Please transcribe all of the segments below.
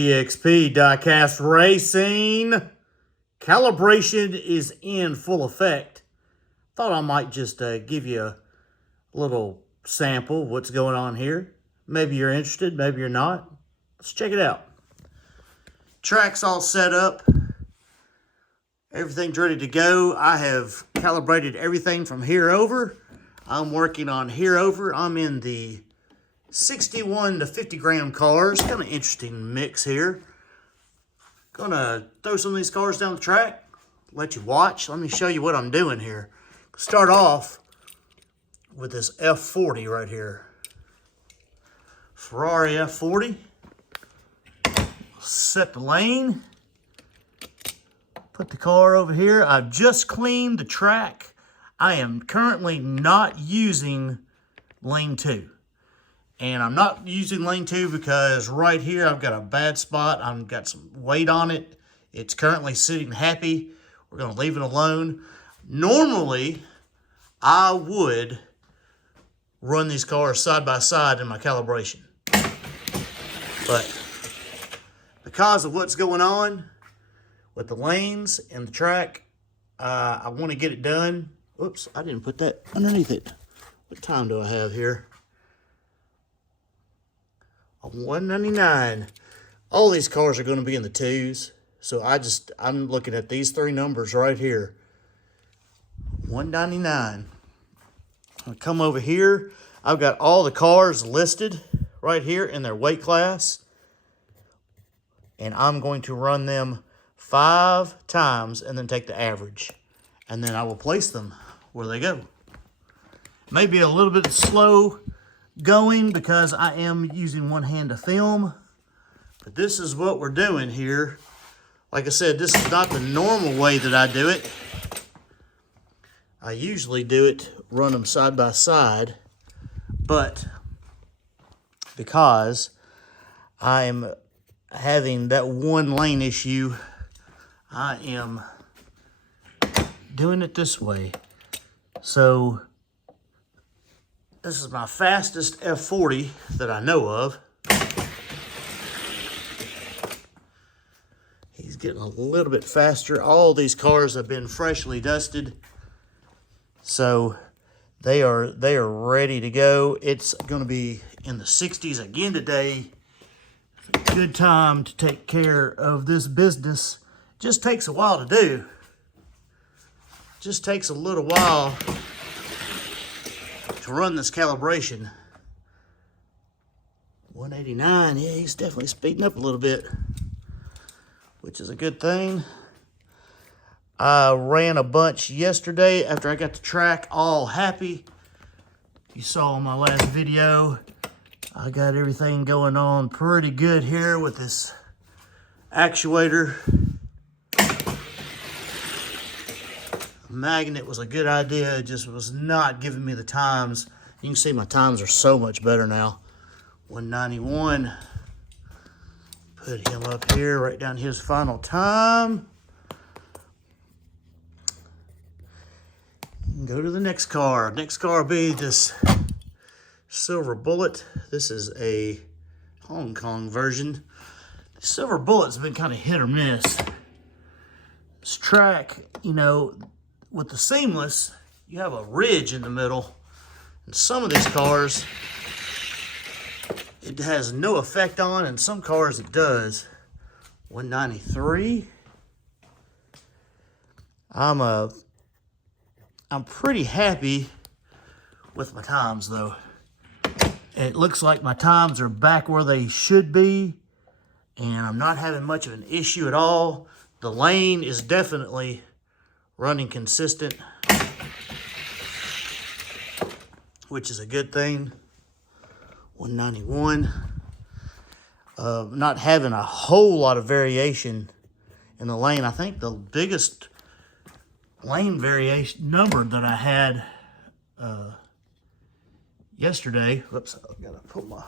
TXP Diecast Racing. Calibration is in full effect. Thought I might just give you a little sample of what's going on here. Maybe you're interested, maybe you're not. Let's check it out. Track's all set up. Everything's ready to go. I have calibrated everything from here over. I'm working on here over. I'm in the 61 to 50 gram cars. Kind of interesting mix here. Gonna throw some of these cars down the track, let you watch. Let me show you what I'm doing here. Start off with this F40 right here. Ferrari F40. Set the lane. Put the car over here. I've just cleaned the track. I am currently not using lane 2. And I'm not using lane 2 because right here I've got a bad spot. I've got some weight on it. It's currently sitting happy. We're going to leave it alone. Normally, I would run these cars side by side in my calibration. But because of what's going on with the lanes and the track, I want to get it done. Oops, I didn't put that underneath it. What time do I have here? 199. All these cars are going to be in the 2s. So I'm looking at these 3 numbers right here. 199. I'll come over here. I've got all the cars listed right here in their weight class. And I'm going to run them 5 times and then take the average. And then I will place them where they go. Maybe a little bit slow going because I am using one hand to film, but this is what we're doing here. Like I said, this is not the normal way that I do it. I usually do it, run them side by side, but because I'm having that one lane issue, I am doing it this way. So this is my fastest F40 that I know of. He's getting a little bit faster. All these cars have been freshly dusted, so they are ready to go. It's going to be in the 60s again today. It's a good time to take care of this business. Just takes a while to do. Just takes a little while to run this calibration. 189, yeah, he's definitely speeding up a little bit, which is a good thing. I ran a bunch yesterday after I got the track all happy. You saw in my last video, I got everything going on pretty good here with this actuator. Magnet was a good idea. It just was not giving me the times. You can see my times are so much better now. 191. Put him up here, write down his final time. Go to the next car. Next car will be this Silver Bullet. This is a Hong Kong version. The Silver Bullet's been kind of hit or miss. This track, you know, with the seamless, you have a ridge in the middle. And some of these cars, it has no effect on, and some cars it does. 193. I'm pretty happy with my times though. It looks like my times are back where they should be, and I'm not having much of an issue at all. The lane is definitely running consistent, which is a good thing. 191. Not having a whole lot of variation in the lane. I think the biggest lane variation number that I had yesterday. Whoops, I've got to put my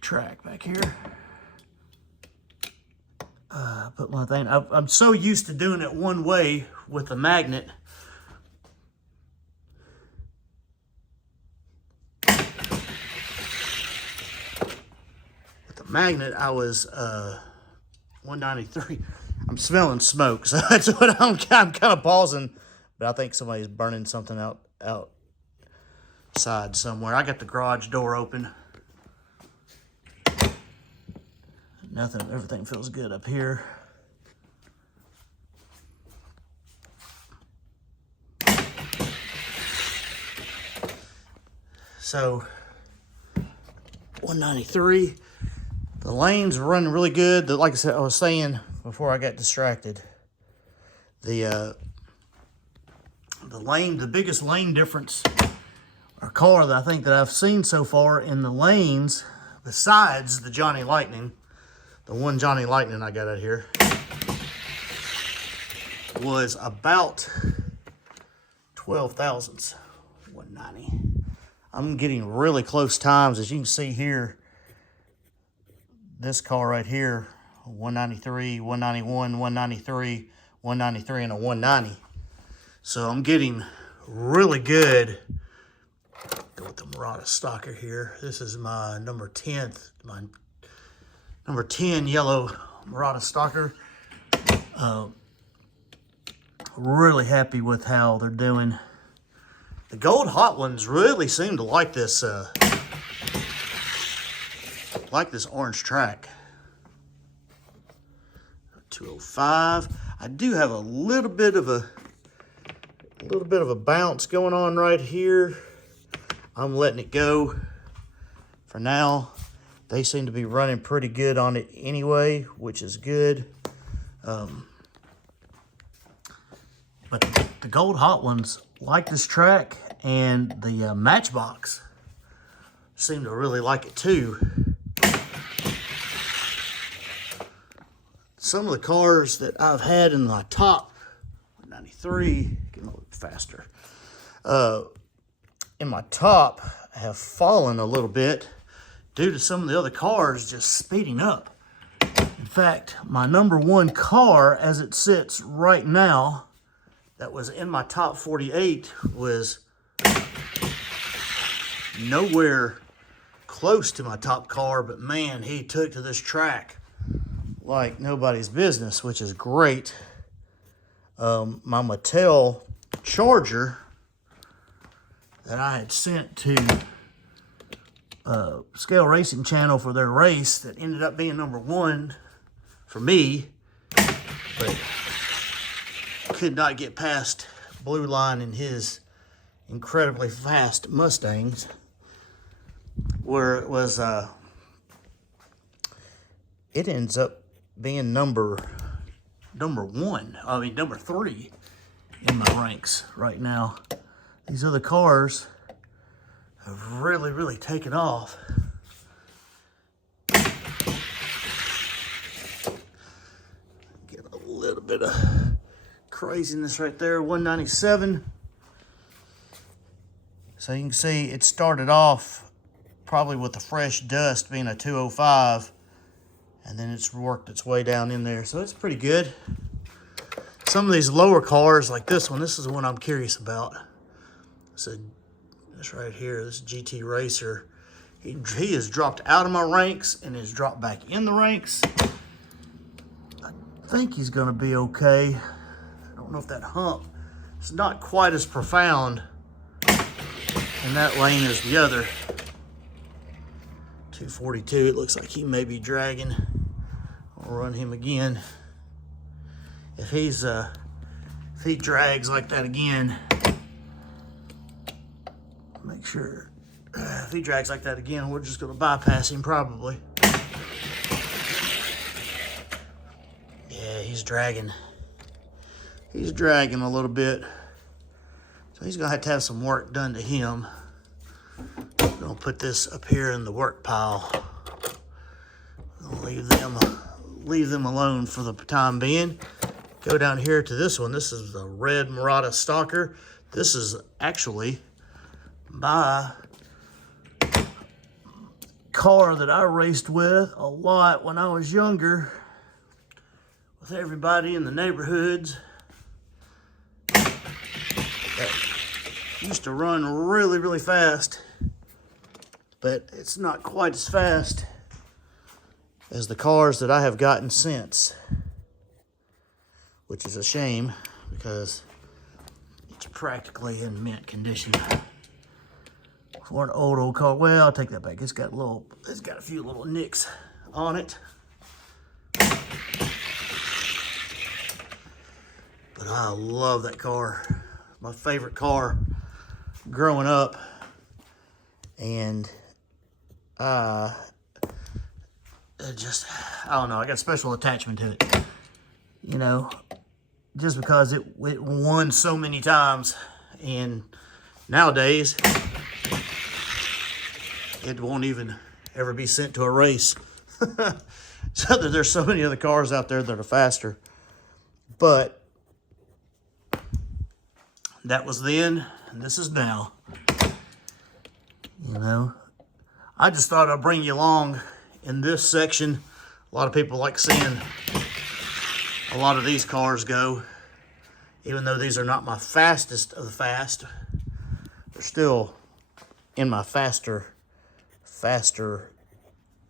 track back here. Put my thing. I'm so used to doing it one way with the magnet. magnet, I was 193. I'm smelling smoke, so that's what I'm kind of pausing. But I think somebody's burning something outside somewhere. I got the garage door open. Nothing, everything feels good up here. So 193. The lanes are running really good. Like I said, I was saying before I got distracted, the biggest lane difference or car that I think that I've seen so far in the lanes, besides the Johnny Lightning, the one Johnny Lightning I got out here, was about 12 thousandths, 190. I'm getting really close times, as you can see here. This car right here, 193, 191, 193, 193, and a 190. So I'm getting really good. Go with the Murata Stalker here. This is my number 10 yellow Murata Stalker. Really happy with how they're doing. The gold hot ones really seem to like this orange track. 205. I do have a little bit of a bounce going on right here. I'm letting it go for now. They seem to be running pretty good on it anyway, which is good. But the gold hot ones like this track, and the Matchbox seem to really like it too. Some of the cars that I've had in my top 93, getting a little faster, in my top have fallen a little bit due to some of the other cars just speeding up. In fact, my number one car as it sits right now that was in my top 48 was nowhere close to my top car, but man, he took to this track like nobody's business, which is great. My Mattel Charger that I had sent to Scale Racing Channel for their race that ended up being number one for me, but could not get past Blue Line in his incredibly fast Mustangs, where it was it ends up being number 3 in my ranks right now. These other cars have really taken off. Get a little bit of craziness right there. 197. So you can see it started off probably with the fresh dust being a 205, and then it's worked its way down in there. So it's pretty good. Some of these lower cars like this one, this is the one I'm curious about. So this right here, this GT Racer, he has dropped out of my ranks and has dropped back in the ranks. I think he's gonna be okay. I don't know if that hump is not quite as profound in that lane as the other. 242, it looks like he may be dragging. I'll run him again. If he drags like that again, make sure, if he drags like that again, we're just gonna bypass him probably. Yeah, he's dragging. He's dragging a little bit. So he's gonna have to have some work done to him. I'm gonna put this up here in the work pile. I'll leave them alone for the time being. Go down here to this one. This is the red Murata Stalker. This is actually my car that I raced with a lot when I was younger, with everybody in the neighborhoods. That used to run really fast, but it's not quite as fast as the cars that I have gotten since, which is a shame because it's practically in mint condition for an old car. Well, I'll take that back. It's got a few little nicks on it. But I love that car. My favorite car growing up. And I don't know, I got a special attachment to it. You know, just because it won so many times. And nowadays, it won't even ever be sent to a race. So there's so many other cars out there that are faster. But that was then, and this is now. You know, I just thought I'd bring you along in this section. A lot of people like seeing a lot of these cars go, even though these are not my fastest of the fast. They're still in my faster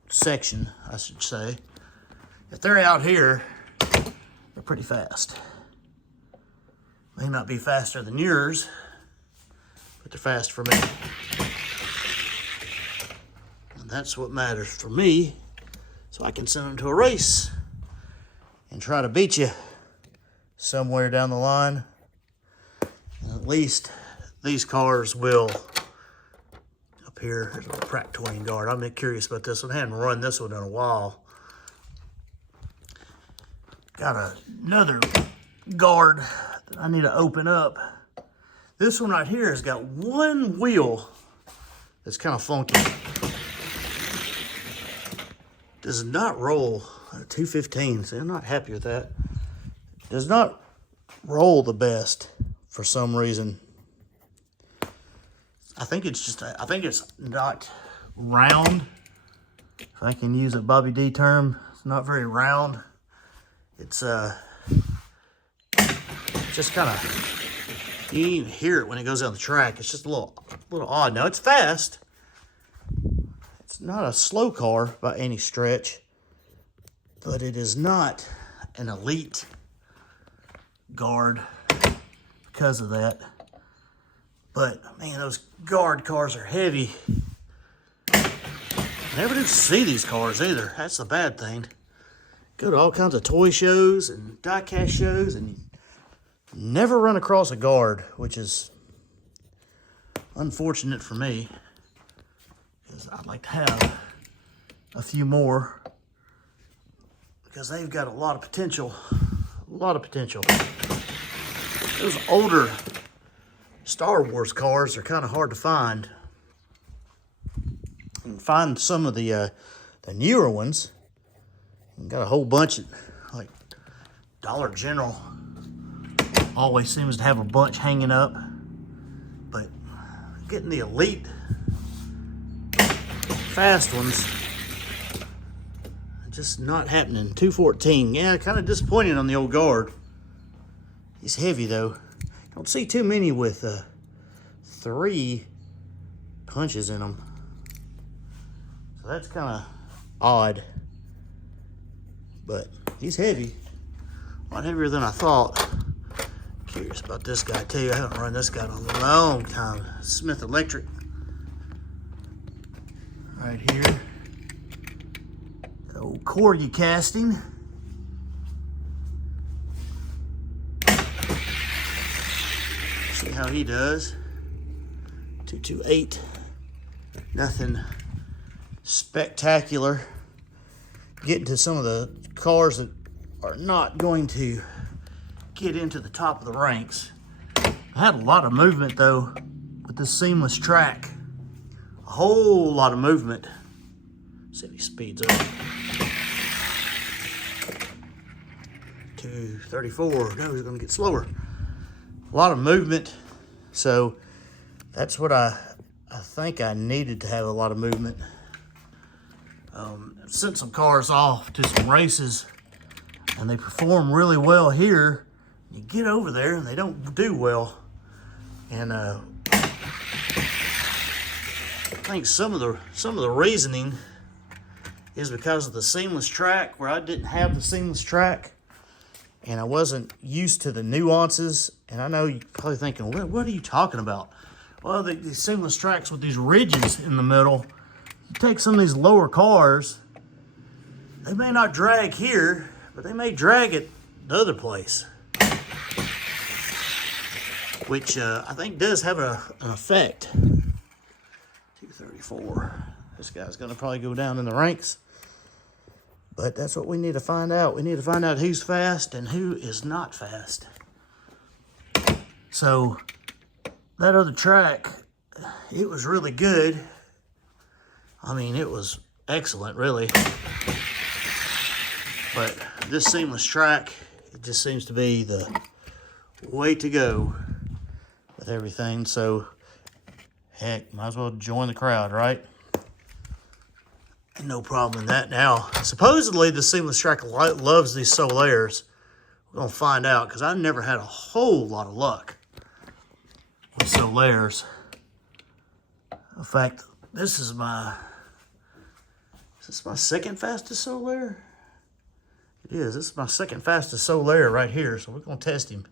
section, I should say. If they're out here, they're pretty fast. May not be faster than yours, but they're fast for me. And that's what matters for me, so I can send them to a race and try to beat you somewhere down the line. And at least these cars will. Up here, there's a Pratt Twain guard. I'm curious about this one. I hadn't run this one in a while. Got another guard that I need to open up. This one right here has got one wheel that's kind of funky. Does not roll a 215. See, I'm not happy with that. Does not roll the best for some reason. I think it's not round. If I can use a Bobby D term, it's not very round. It's just kind of, you can even hear it when it goes down the track. It's just a little odd. Now it's fast. It's not a slow car by any stretch, but it is not an elite guard because of that. But man, those guard cars are heavy. Never do see these cars either. That's the bad thing. Go to all kinds of toy shows and die-cast shows and you never run across a guard, which is unfortunate for me because I'd like to have a few more because they've got a lot of potential. A lot of potential. Those older Star Wars cars are kind of hard to find. You can find some of the newer ones. Got a whole bunch at like Dollar General. Always seems to have a bunch hanging up. But getting the elite fast ones, just not happening. 214. Yeah, kind of disappointed on the old guard. He's heavy though. Don't see too many with 3 punches in them. So that's kind of odd. But he's heavy. A lot heavier than I thought. Curious about this guy too. I haven't run this guy in a long time. Smith Electric. Right here. The old Corgi casting. See how he does. 228. Nothing spectacular. Getting to some of the cars that are not going to get into the top of the ranks. I had a lot of movement though with this seamless track. A whole lot of movement. See if he speeds up. 234. No, he's going to get slower. A lot of movement. So that's what I think I needed to have a lot of movement. Sent some cars off to some races and they perform really well here. You get over there and they don't do well. And I think some of the reasoning is because of the seamless track, where I didn't have the seamless track and I wasn't used to the nuances. And I know you're probably thinking, what are you talking about? Well, the seamless tracks with these ridges in the middle, you take some of these lower cars, they may not drag here, but they may drag it the other place, which I think does have an effect. 234. This guy's going to probably go down in the ranks, but that's what we need to find out. We need to find out who's fast and who is not fast. So that other track, it was really good. I mean, it was excellent, really. But this seamless track, it just seems to be the way to go with everything. So, heck, might as well join the crowd, right? And no problem in that. Now, supposedly the seamless track loves these Solaires. We're going to find out, because I never had a whole lot of luck with Solaires. In fact, this is my second fastest Solaire? It is. This is my second fastest Solaire right here, so we're going to test him.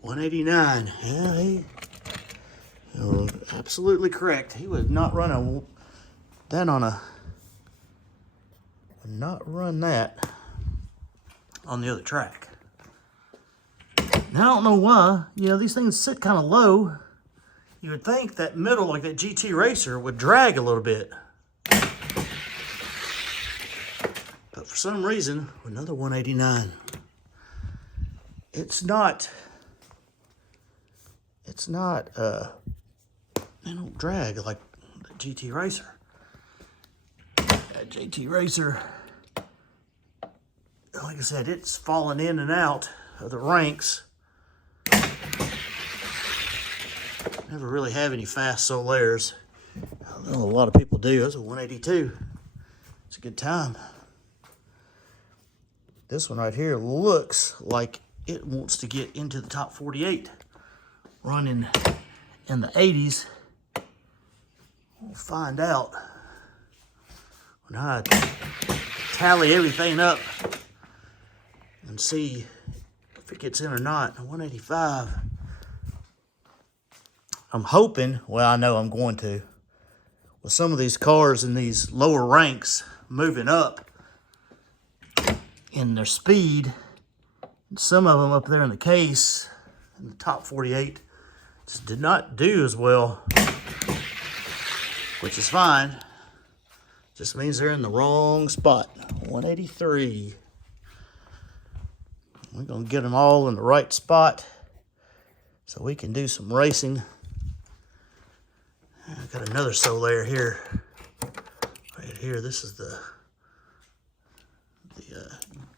189. Yeah, you're absolutely correct. He would not run that on the other track. Now, I don't know why. You know, these things sit kind of low. You would think that middle, like that GT Racer, would drag a little bit. But for some reason, another 189. They don't drag like the GT Racer. That GT Racer, like I said, it's falling in and out of the ranks. Never really have any fast Solaires. I know a lot of people do. That's a 182. It's a good time. This one right here looks like it wants to get into the top 48. Running in the 80s. We'll find out when I tally everything up and see if it gets in or not. 185. I'm hoping, well, I know I'm going to, with some of these cars in these lower ranks moving up in their speed, some of them up there in the case, in the top 48, just did not do as well, which is fine. Just means they're in the wrong spot. 183. We're going to get them all in the right spot so we can do some racing. I've got another Solaire here. Right here, this is the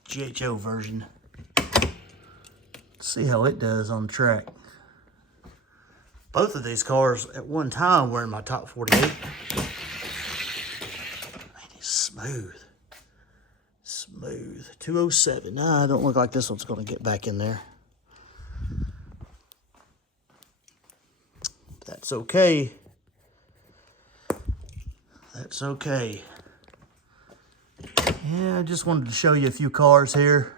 GHO version. Let's see how it does on the track. Both of these cars at one time were in my top 48. Man, he's smooth. Smooth. 207. Nah, it don't look like this one's going to get back in there. That's okay. That's okay. Yeah, I just wanted to show you a few cars here.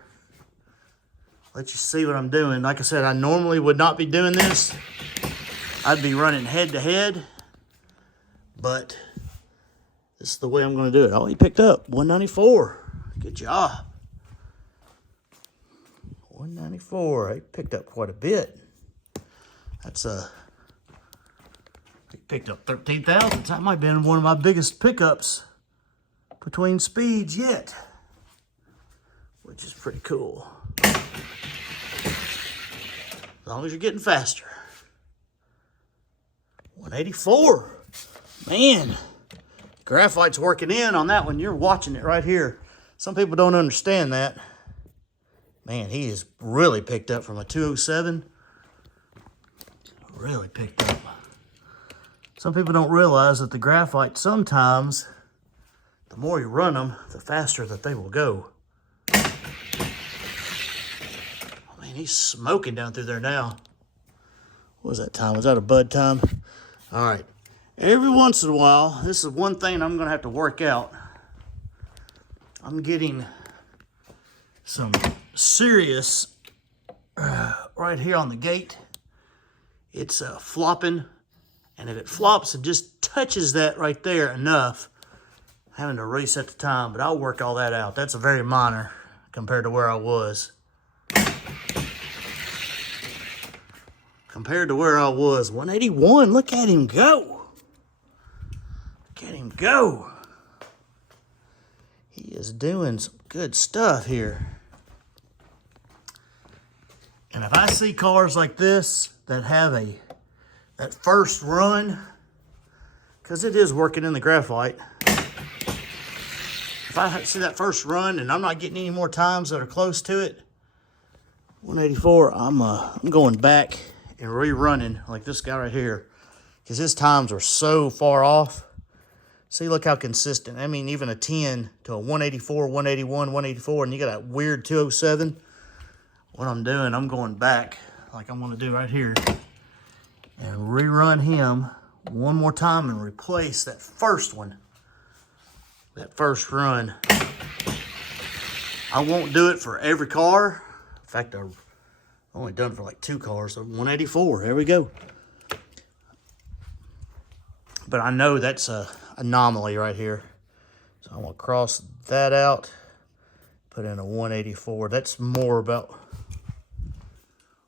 Let you see what I'm doing. Like I said, I normally would not be doing this. I'd be running head to head. But this is the way I'm going to do it. Oh, he picked up 194. Good job. 194. He picked up quite a bit. That's he picked up 13,000. That might have been one of my biggest pickups between speeds yet, which is pretty cool. As long as you're getting faster. 184. Man, graphite's working in on that one. You're watching it right here. Some people don't understand that. Man, he is really picked up from a 207. Really picked up. Some people don't realize that the graphite sometimes, the more you run them, the faster that they will go. I mean, he's smoking down through there now. What was that time? Was that a bud time? All right. Every once in a while, this is one thing I'm gonna have to work out. I'm getting some serious right here on the gate. It's flopping, and if it flops, it just touches that right there enough. Having to reset the time, but I'll work all that out. That's a very minor compared to where I was. Compared to where I was, 181. Look at him go. Look at him go. He is doing some good stuff here. And if I see cars like this that have that first run, because it is working in the graphite, if I see that first run and I'm not getting any more times that are close to it, 184, I'm going back and rerunning like this guy right here, because his times are so far off. See, look how consistent. I mean, even a 10 to a 184, 181, 184, and you got that weird 207. What I'm doing, I'm going back like I'm going to do right here and rerun him one more time and replace that first one. That first run. I won't do it for every car. In fact, I've only done it for like 2 cars, so 184, there we go. But I know that's a anomaly right here. So I'm gonna cross that out, put in a 184. That's more about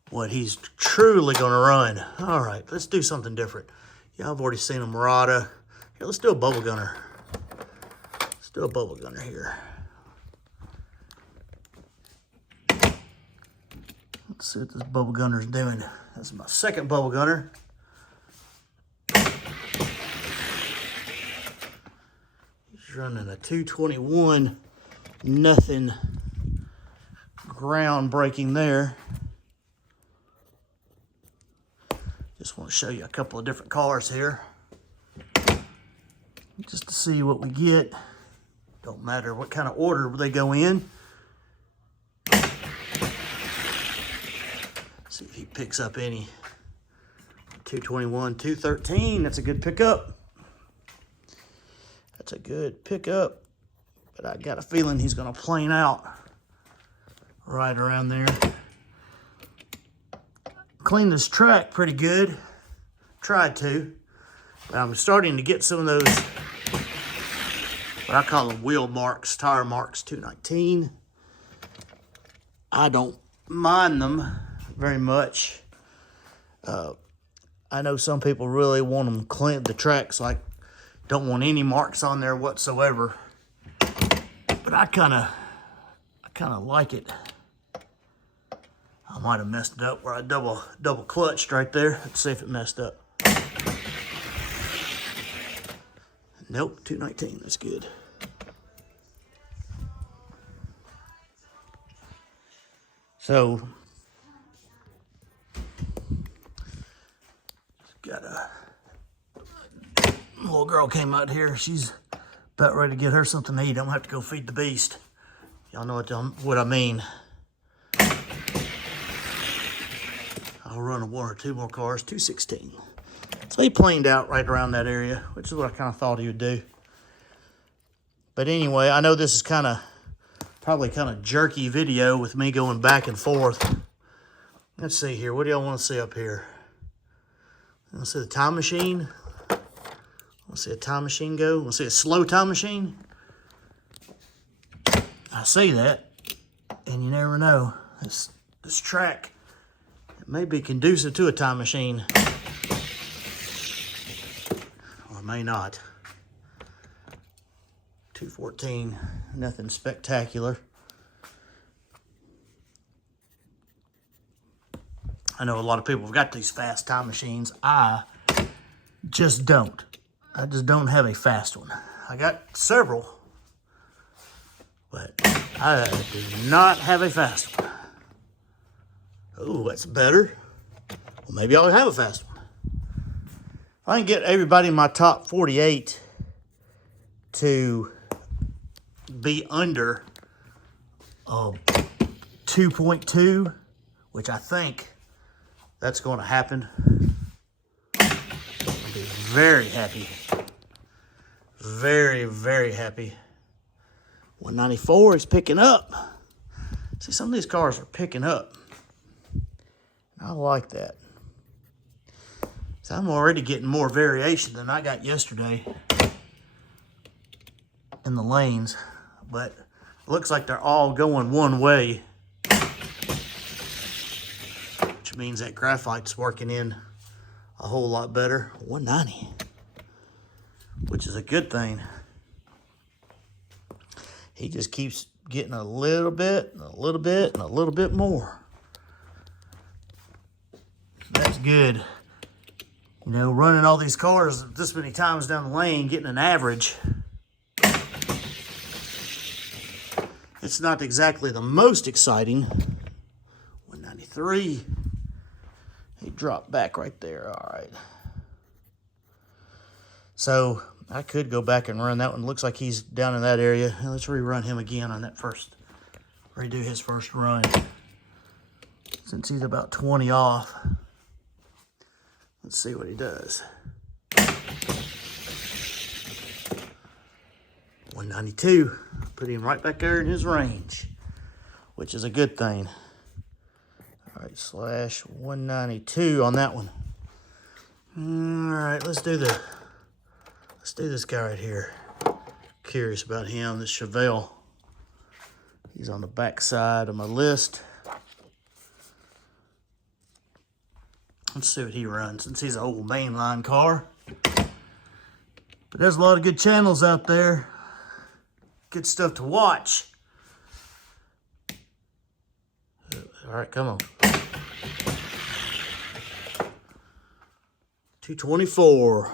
what he's truly gonna run. All right, let's do something different. Yeah, I've already seen a Murata. Here, let's do a bubble gunner. Let's do a bubble gunner here. Let's see what this bubble gunner's doing. That's my second bubble gunner. He's running a 221, nothing groundbreaking there. Just want to show you a couple of different cars here, just to see what we get. Don't matter what kind of order they go in. See if he picks up any. 221, 213, that's a good pickup. That's a good pickup, but I got a feeling he's gonna plane out right around there. Cleaned this track pretty good, tried to, but I'm starting to get some of those, what I call them wheel marks, tire marks, 219. I don't mind them very much. I know some people really want them clean, the tracks, like don't want any marks on there whatsoever, but I kind of like it. I might have messed it up where I double clutched right there. Let's see if it messed up. Nope, 219, that's good. So, got a little girl came out here. She's about ready to get her something to eat. I'm gonna have to go feed the beast. Y'all know what I mean. I'll run 1 or 2 more cars, 216. So he planed out right around that area, which is what I kind of thought he would do. But anyway, I know this is probably kind of jerky video with me going back and forth. Let's see here. What do y'all want to see up here? Want to see the time machine? Want to see a time machine go? Want to see a slow time machine? I say that, and you never know. This track, it may be conducive to a time machine, or it may not. 214, nothing spectacular. I know a lot of people have got these fast time machines. I just don't. I just don't have a fast one. I got several, but I do not have a fast one. Oh, that's better. Well, maybe I'll have a fast one. If I can get everybody in my top 48 to be under 2.2, which I think that's going to happen. I'll be very happy. Very, very happy. 194 is picking up. See, some of these cars are picking up. I like that. So I'm already getting more variation than I got yesterday in the lanes, but it looks like they're all going one way, which means that graphite's working in a whole lot better. 190, which is a good thing. He just keeps getting a little bit, and a little bit, and a little bit more. That's good. You know, running all these cars this many times down the lane, getting an average, it's not exactly the most exciting. 193. He dropped back right there. All right. So I could go back and run that one. Looks like he's down in that area. Let's rerun him again on that first. Redo his first run. Since he's about 20 off. Let's see what he does. 192. Put him right back there in his range, which is a good thing. All right, slash 192 on that one. All right, let's do this guy right here. Curious about him, this Chevelle. He's on the back side of my list. Let's see what he runs, since he's an old mainline car. But there's a lot of good channels out there. Good stuff to watch. All right, come on. 224.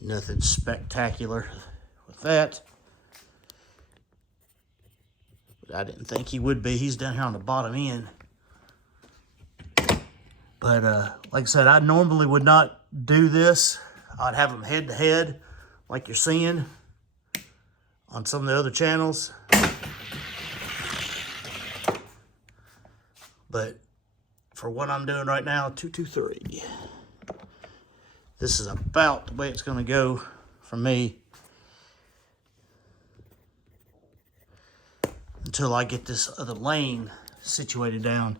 Nothing spectacular with that. But I didn't think he would be. He's down here on the bottom end. But like I said, I normally would not do this. I'd have them head to head like you're seeing on some of the other channels. But for what I'm doing right now, 223. This is about the way it's going to go for me until I get this other lane situated down.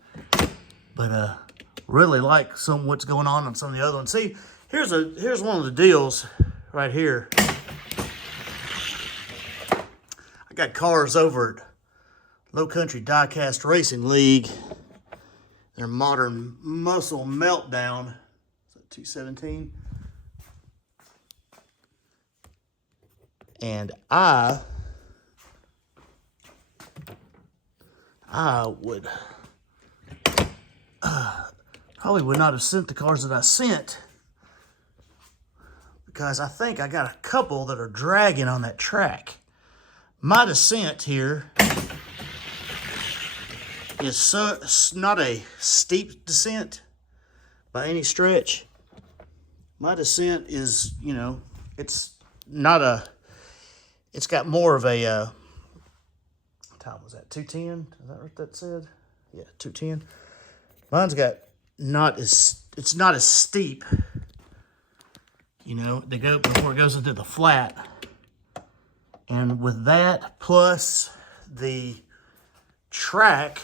But really like what's going on some of the other ones. See, here's one of the deals right here. I got cars over at Low Country Diecast Racing League. Their Modern Muscle Meltdown. Is that 217? And I would probably would not have sent the cars that I sent, because I think I got a couple that are dragging on that track. My descent here is not a steep descent by any stretch. My descent is, you know, it's got more of a, what time was that, 210? Is that what that said? Yeah, 210. Mine's got it's not as steep, you know, they go before it goes into the flat. And with that, plus the track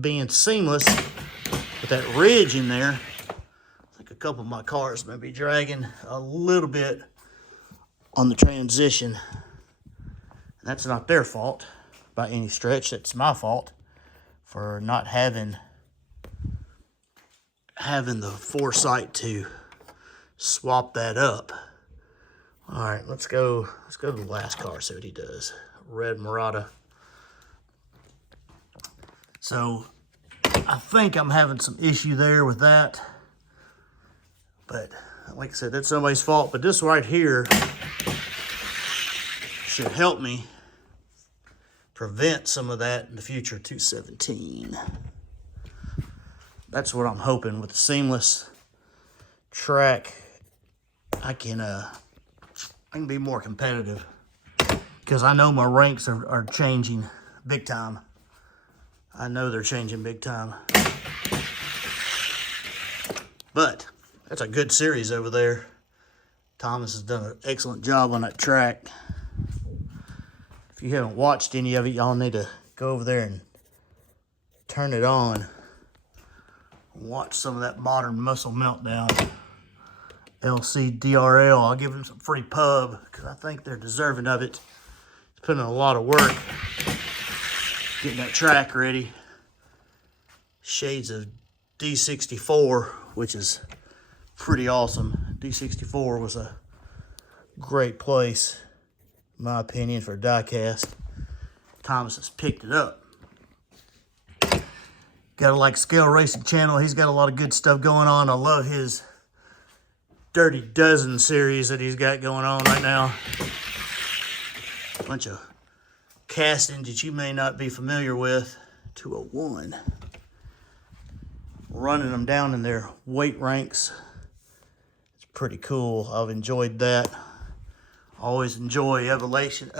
being seamless with that ridge in there, I think a couple of my cars may be dragging a little bit on the transition. And that's not their fault by any stretch. That's my fault for not having the foresight to swap that up. All right, let's go to the last car, see what he does. Red Murata. So I think I'm having some issue there with that. But like I said, that's somebody's fault. But this right here should help me prevent some of that in the future. 217. That's what I'm hoping with the seamless track. I can be more competitive, because I know my ranks are changing big time. I know they're changing big time. But that's a good series over there. Thomas has done an excellent job on that track. If you haven't watched any of it, y'all need to go over there and turn it on. Watch some of that modern muscle meltdown. LCDRL, I'll give them some free pub because I think they're deserving of it. It's putting in a lot of work getting that track ready. Shades of D64, which is pretty awesome. D64 was a great place, in my opinion, for a diecast. Thomas has picked it up. Got a like Scale Racing channel. He's got a lot of good stuff going on. I love his Dirty Dozen series that he's got going on right now. A bunch of castings that you may not be familiar with. 201. Running them down in their weight ranks. It's pretty cool. I've enjoyed that. Always enjoy Elevation.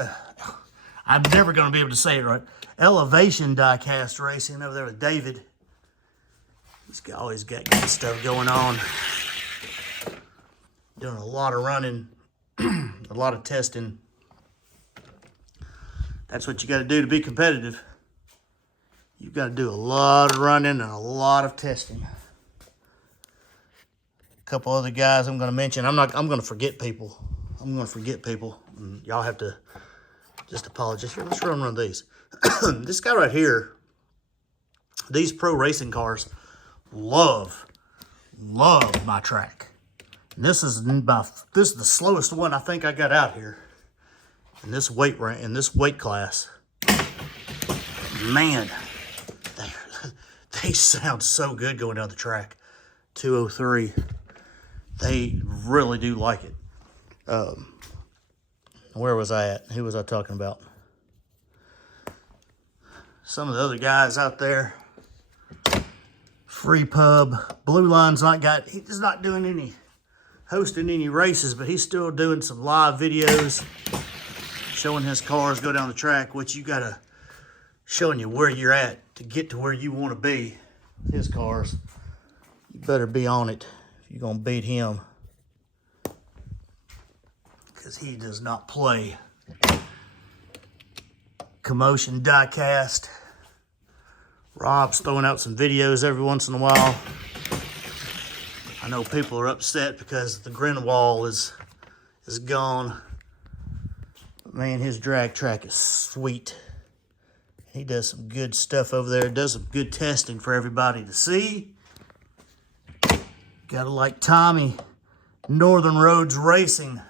I'm never going to be able to say it right. Elevation diecast racing over there with David. He's always got good stuff going on. Doing a lot of running, a lot of testing. That's what you got to do to be competitive. You've got to do a lot of running and a lot of testing. A couple other guys I'm going to mention. I'm going to forget people. And y'all have to just apologize. Here, let's run these. This guy right here, these pro racing cars, love my track. And this is the slowest one I think I got out here in this weight class. Man, they sound so good going down the track. 203. They really do like it. Where was I at? Who was I talking about? Some of the other guys out there. Free pub. Blue Line's he's not doing any hosting any races, but he's still doing some live videos showing his cars go down the track, which you gotta showing you where you're at to get to where you want to be. His cars, you better be on it if you're gonna beat him, because he does not play. Commotion diecast. Rob's throwing out some videos every once in a while. I know people are upset because the grin wall is gone. But man, his drag track is sweet. He does some good stuff over there. Does some good testing for everybody to see. Gotta like Tommy, Northern Roads Racing.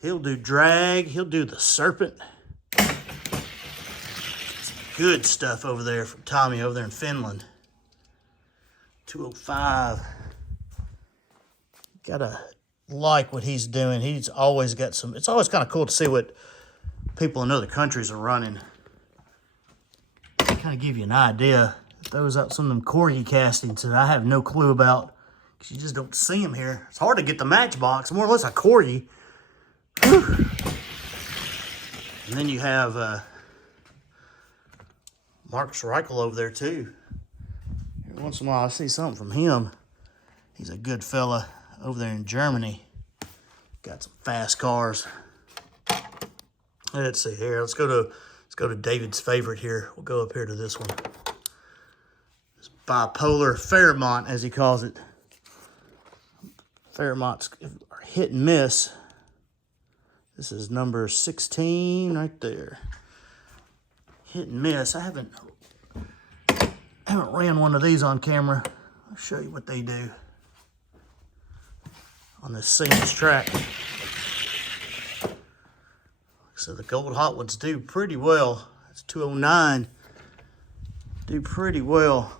He'll do drag. He'll do the Serpent. Some good stuff over there from Tommy over there in Finland. 205. Gotta like what he's doing. He's always got some. It's always kind of cool to see what people in other countries are running. Kind of give you an idea. It throws out some of them corgi castings that I have no clue about, because you just don't see them here. It's hard to get the Matchbox, more or less a corgi. Whew. And then you have Mark Schreikel over there too. Every once in a while I see something from him. He's a good fella over there in Germany. Got some fast cars. Let's see here. Let's go to David's favorite here. We'll go up here to this one. This bipolar Fairmont, as he calls it. Fairmont's hit and miss. This is number 16 right there. Hit and miss. I haven't ran one of these on camera. I'll show you what they do on this singles track. So the gold hot ones do pretty well. It's 209. Do pretty well.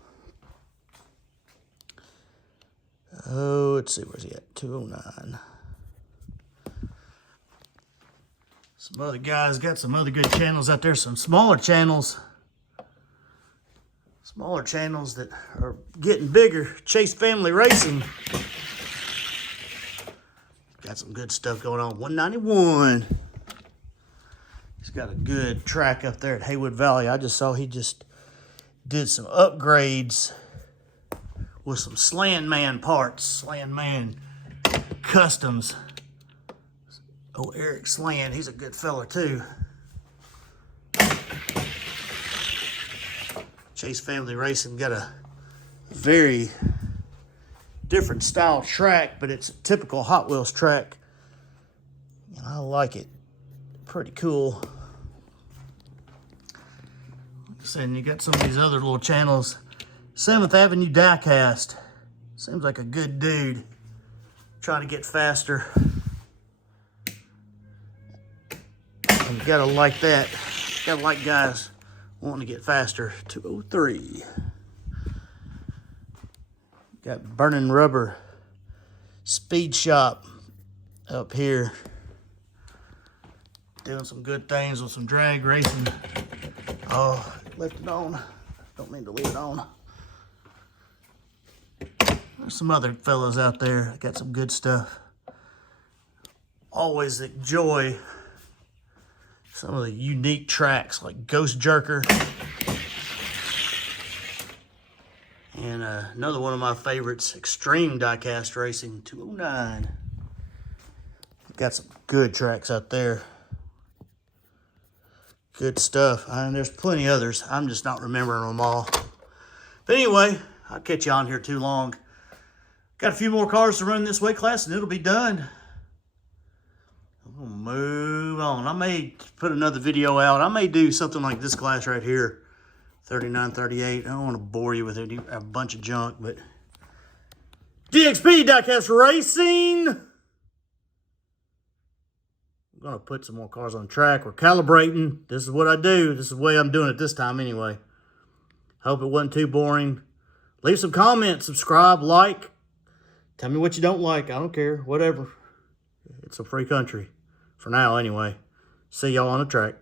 Oh, let's see, where's he at? 209. Some other guys got some other good channels out there. Some smaller channels. Smaller channels that are getting bigger. Chase Family Racing. Got some good stuff going on. 191. He's got a good track up there at Haywood Valley. I just saw he just did some upgrades with some Slandman parts. Slandman Customs. Oh, Eric Slan, he's a good fella too. Chase Family Racing got a very different style track, but it's a typical Hot Wheels track. And I like it. Pretty cool. Like I said, you got some of these other little channels. 7th Avenue Diecast. Seems like a good dude. Trying to get faster. And you gotta like that. You gotta like guys wanting to get faster. 203. Got Burning Rubber Speed Shop up here. Doing some good things with some drag racing. Oh, left it on. Don't mean to leave it on. There's some other fellas out there that got some good stuff. Always enjoy some of the unique tracks like Ghost Jerker. And another one of my favorites, Extreme Diecast Racing 209. Got some good tracks out there. Good stuff. And there's plenty others. I'm just not remembering them all. But anyway, I'll catch you on here too long. Got a few more cars to run this weight class and it'll be done. I'm gonna move on. I may put another video out. I may do something like this class right here. 39, 38. I don't want to bore you with it. A bunch of junk, but DXP Diecast Racing. I'm gonna put some more cars on track. We're calibrating. This is what I do. This is the way I'm doing it this time anyway. Hope it wasn't too boring. Leave some comments, subscribe, like. Tell me what you don't like. I don't care. Whatever. It's a free country. For now, anyway. See y'all on the track.